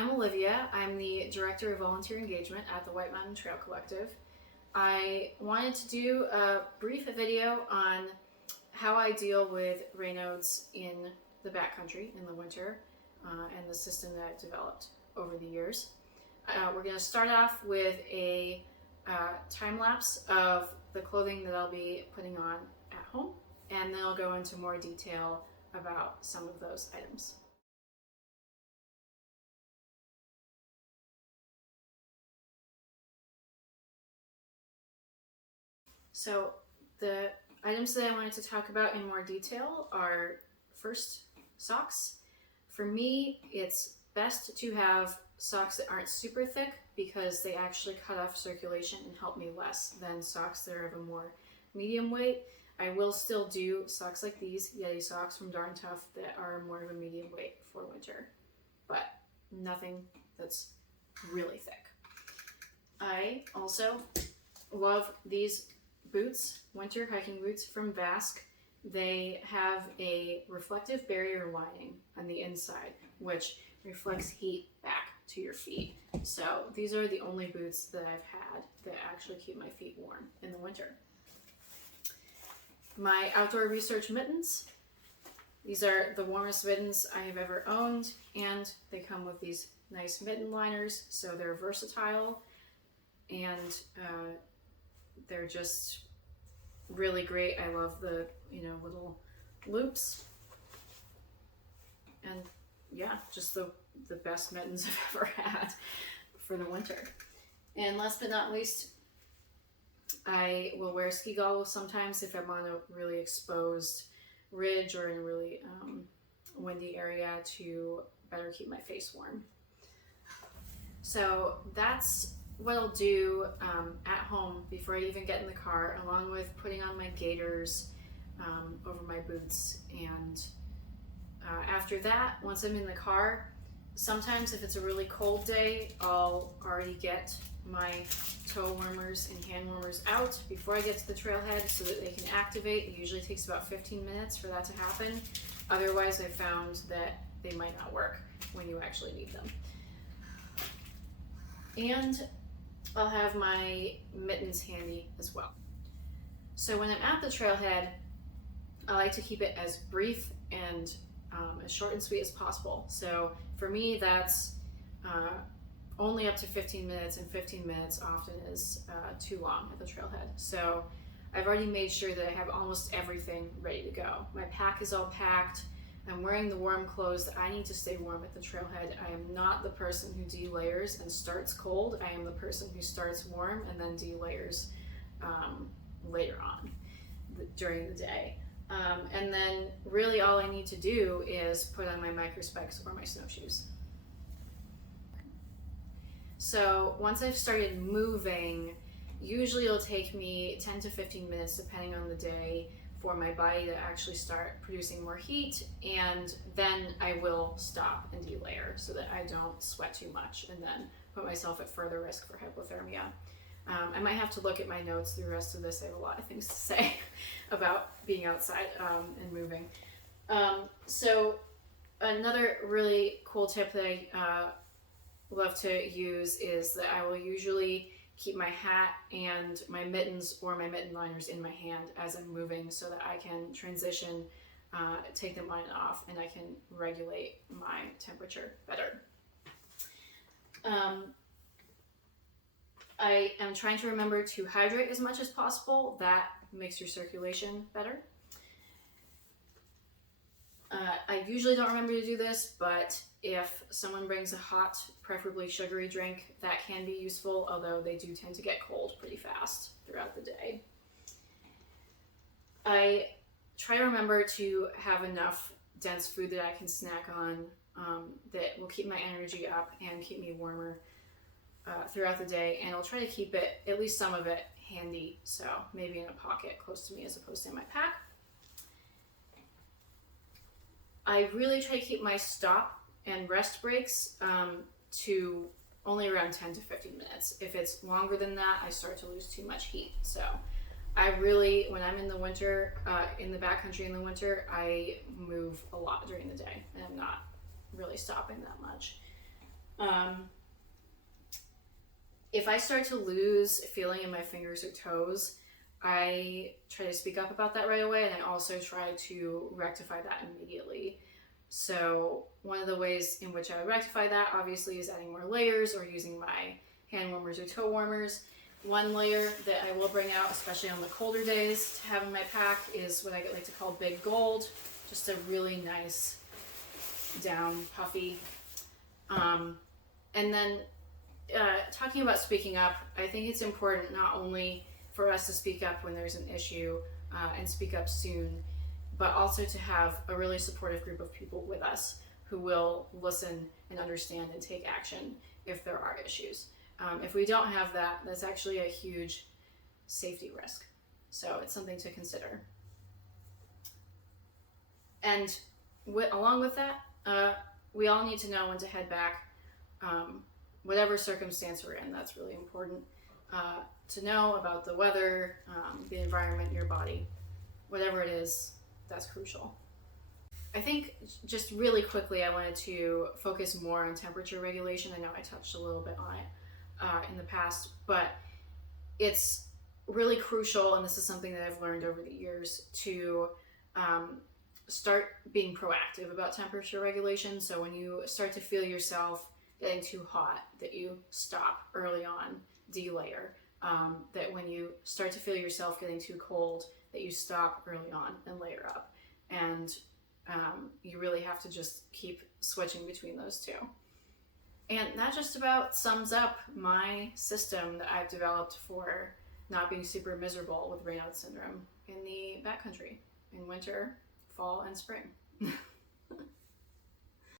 I'm Olivia. I'm the Director of Volunteer Engagement at the White Mountain Trail Collective. I wanted to do a brief video on how I deal with Raynauds in the backcountry in the winter and the system that I've developed over the years. We're going to start off with a time lapse of the clothing that I'll be putting on at home, and then I'll go into more detail about some of those items. So the items that I wanted to talk about in more detail are first, socks. For me, it's best to have socks that aren't super thick because they actually cut off circulation and help me less than socks that are of a more medium weight. I will still do socks like these, Yeti socks from Darn Tough, that are more of a medium weight for winter, but nothing that's really thick. I also love these boots, winter hiking boots from Basque. They have a reflective barrier lining on the inside, which reflects heat back to your feet. So these are the only boots that I've had that actually keep my feet warm in the winter. My outdoor research mittens. These are the warmest mittens I have ever owned, and they come with these nice mitten liners, so they're versatile, and they're just really great. I love the little loops, and yeah, just the best mittens I've ever had for the winter. And last but not least, I will wear ski goggles sometimes if I'm on a really exposed ridge or in a really windy area to better keep my face warm. So that's what I'll do at home before I even get in the car, along with putting on my gaiters over my boots. And after that, once I'm in the car, sometimes if it's a really cold day, I'll already get my toe warmers and hand warmers out before I get to the trailhead so that they can activate. It usually takes about 15 minutes for that to happen. Otherwise, I found that they might not work when you actually need them. And I'll have my mittens handy as well. So when I'm at the trailhead, I like to keep it as brief and as short and sweet as possible. So for me, that's only up to 15 minutes, and 15 minutes often is too long at the trailhead. So I've already made sure that I have almost everything ready to go. My pack is all packed. I'm wearing the warm clothes that I need to stay warm at the trailhead. I am not the person who delayers and starts cold. I am the person who starts warm and then delayers later on during the day. And then really all I need to do is put on my micro specs or my snowshoes. So once I've started moving, usually it'll take me 10 to 15 minutes depending on the day for my body to actually start producing more heat, and then I will stop and delayer so that I don't sweat too much and then put myself at further risk for hypothermia. I might have to look at my notes through the rest of this. I have a lot of things to say about being outside and moving. So another really cool tip that I love to use is that I will usually keep my hat and my mittens or my mitten liners in my hand as I'm moving so that I can transition, take them on and off, and I can regulate my temperature better. I am trying to remember to hydrate as much as possible. That makes your circulation better. I usually don't remember to do this, but if someone brings a hot, preferably sugary drink, that can be useful, although they do tend to get cold pretty fast throughout the day. I try to remember to have enough dense food that I can snack on that will keep my energy up and keep me warmer throughout the day, and I'll try to keep it, at least some of it, handy, so maybe in a pocket close to me as opposed to in my pack. I really try to keep my stop and rest breaks to only around 10 to 15 minutes. If it's longer than that, I start to lose too much heat. So I really, when I'm in the winter, in the backcountry in the winter, I move a lot during the day, and I'm not really stopping that much. Um, if I start to lose feeling in my fingers or toes, I try to speak up about that right away, and I also try to rectify that immediately. So one of the ways in which I would rectify that, obviously, is adding more layers or using my hand warmers or toe warmers. One layer that I will bring out, especially on the colder days, to have in my pack is what I like to call Big Gold. Just a really nice, down, puffy. And then talking about speaking up, I think it's important not only for us to speak up when there's an issue and speak up soon, but also to have a really supportive group of people with us who will listen and understand and take action if there are issues. If we don't have that, that's actually a huge safety risk. So it's something to consider. And along with that, we all need to know when to head back. Whatever circumstance we're in, that's really important to know about the weather, the environment, your body, whatever it is, that's crucial. I think just really quickly, I wanted to focus more on temperature regulation. I know I touched a little bit on it in the past, but it's really crucial, and this is something that I've learned over the years, to start being proactive about temperature regulation. So when you start to feel yourself getting too hot, that you stop early on, delayer. That when you start to feel yourself getting too cold, that you stop early on and layer up. And you really have to just keep switching between those two. And that just about sums up my system that I've developed for not being super miserable with Raynaud syndrome in the backcountry in winter, fall, and spring.